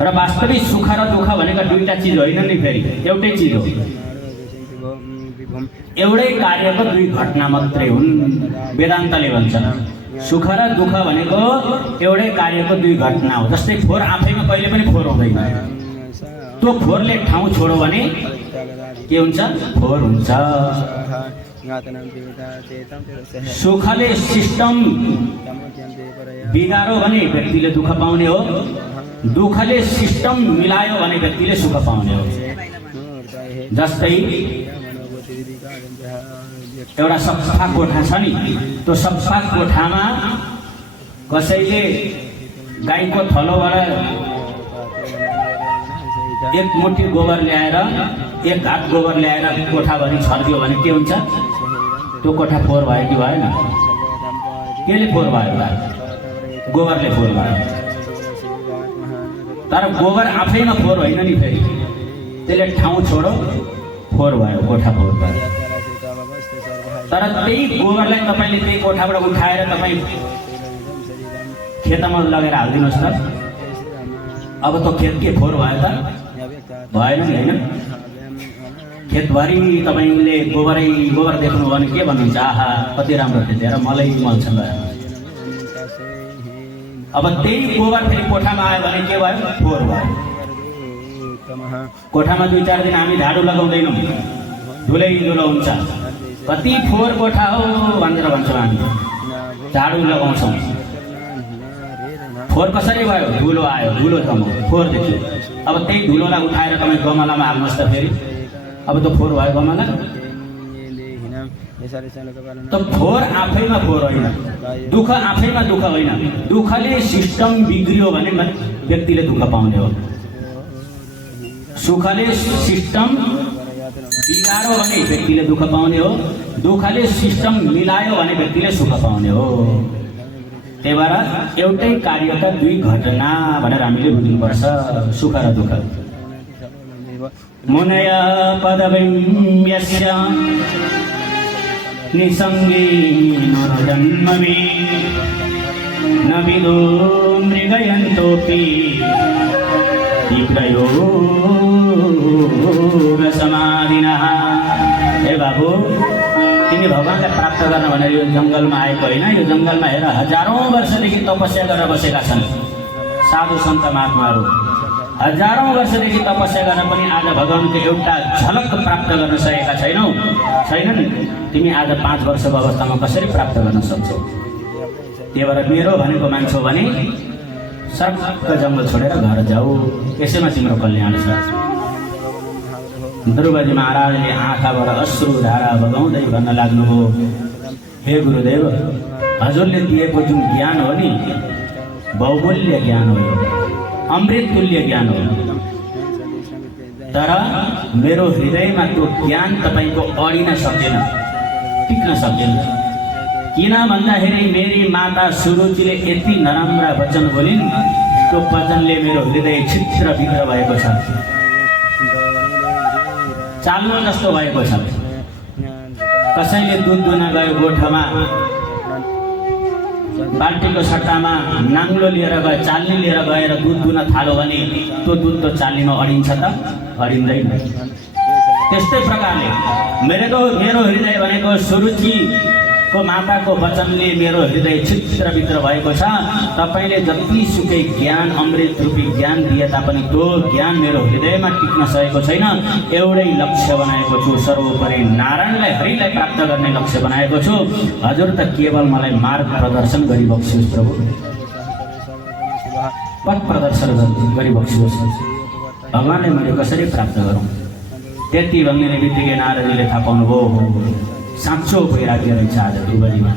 र वास्तविक सुख र दुःख भनेका दुईटा चिज होइन नि, फेरि एउटै चिज हो। एउटै कार्यको दुई घटना मात्रै हुन् वेदान्तले भन्छ। सुख र दुःख भनेको एउटै कार्यको दुई घटना हो। जस्तै फोहोर आफैमा कहिले पनि फोहोर हुँदैन, त्यो फोहोरले ठाउँ छोड्यो भने के हुन्छ? फोहोर हुन्छ। सुखले सिस्टम बिगार्यो भने व्यक्तिले दुःख पाउने हो, दुःखले सिस्टम मिलायो भने व्यक्तिले सुख पाउने हो। जस्तै एउटा सफा कोठा छ नि, त्यो सफा कोठामा कसैले गाईको थलोबाट एक मुठी गोबर ल्याएर, एक हात गोबर ल्याएर कोठाभरि छरिदियो भने के हुन्छ? त्यो कोठा फोहोर भयो कि भएन? केले फोहोर भयो? गोबरले फोहोर भयो। तर गोबर आफैमा फोहोर होइन नि, फेरि त्यसले ठाउँ छोडो फोहोर भयो, कोठा फोहोर भयो। तर त्यही गोबरलाई तपाईँले त्यही कोठाबाट उठाएर तपाईँ खेतमा लगेर हालिदिनुहोस् त, अब त्यो खेत के फोहोर भयो त? भएन नि, होइन? खेतभरि तपाईँले गोबर देख्नु भने के भन्नुहुन्छ? आहा कति राम्रो खेत हेर, मलै मल छ। अब त्यही गोबर फेरि कोठामा आयो भने के भयो? फोहोर भयो। कोठामा 2-4 दिन हामी झाडु लगाउँदैनौँ, धुलै धुलो हुन्छ। कति फोहोर कोठा हो भनेर भन्छौँ हामी, झाडु लगाउँछौँ। फोहोर कसरी भयो? धुलो आयो, धुलो जम्यो, फोहोर देखियो। अब त्यही धुलोलाई उठाएर तपाईँ गमलामा हाल्नुहोस् त, फेरि अब त फोहोर भयो गमला। त फोहोर आफैमा फोहोर होइन, दुःख आफैमा दुःख होइन। दुःखले सिस्टम बिग्रियो भने व्यक्तिले दुःख पाउने हो, सुखले सिस्टम बिगाड्यो भने व्यक्तिले दुःख पाउने हो, दुःखले सिस्टम मिलायो भने व्यक्तिले सुख पाउने हो। त्यही भएर एउटै कार्यका दुई घटना भनेर हामीले बुझ्नुपर्छ, सुख र दुःख। मुनय पदवीं यस्य निसङ्गेन जन्मवि न विदो मृगयन्तोऽपि समाधिनः। हे बाबु, तिमी भगवानलाई प्राप्त गर्न भनेर यो जङ्गलमा आएको होइन। यो जङ्गलमा हेर, हजारौँ वर्षदेखि तपस्या गरेर बसेका छन् साधु सन्त महात्माहरू। हजारौँ वर्षदेखि तपस्या गरेर पनि आज भगवानको एउटा झलक प्राप्त गर्न सकेका छैनन्। तिमी आज 5 वर्षको अवस्थामा कसरी प्राप्त गर्न सक्छौ? त्यही भएर मेरो भनेको मान्छौ भने सर्क जङ्गल छोडेर घर जाऊ, यसैमा तिम्रो कल्याण छ। ध्रुवजी महाराजले आँखाबाट अश्रु धारा बगाउँदै भन्न लाग्नुभयो, हे गुरुदेव, हजुरले दिएको जुन ज्ञान हो नि, बहुमूल्य ज्ञान हो, अमृत तुल्य ज्ञान हो। तर मेरो हृदयमा त्यो ज्ञान तपाईँको अडिन सकेन, टिक्न सकेन। किन भन्दाखेरि मेरी माता सुरुचिले यति नराम्रा वचन बोलिन्, त्यो वचनले मेरो हृदय छित्रभित्र भएको छ, चाल्नु जस्तो भएको छ। कसैले दुध दुन गयो गोठमा, बाल्टीको सट्टामा नाङ्लो लिएर गयो, चाल्नी लिएर गएर दुध दुन थाल्यो भने त्यो दुध त चाल्नीमा अडिन्छ त? अडिँदैन। त्यस्तै प्रकारले मेरो हृदय भनेको सुरुचिको माताको वचनले मेरो हृदय छित्रभित्र भएको छ। तपाईँले जतिसुकै ज्ञान, अमृत रूपी ज्ञान दिए तापनि त्यो ज्ञान मेरो हृदयमा टिक्न सकेको छैन। एउटै लक्ष्य बनाएको छु, सर्वोपरि नारायणलाई, हरिलाई प्राप्त गर्ने लक्ष्य बनाएको छु। हजुर त केवल मलाई मार्ग प्रदर्शन गरिबक्सियोस् प्रभु, पथ प्रदर्शन गरिबक्सियोस्। भगवानले मैले कसरी प्राप्त गरौँ? त्यति भन्ने बित्तिकै नारदले थाहा पाउनुभयो, साँचो वैराग्य रहेछ आज ध्रुवजीमा।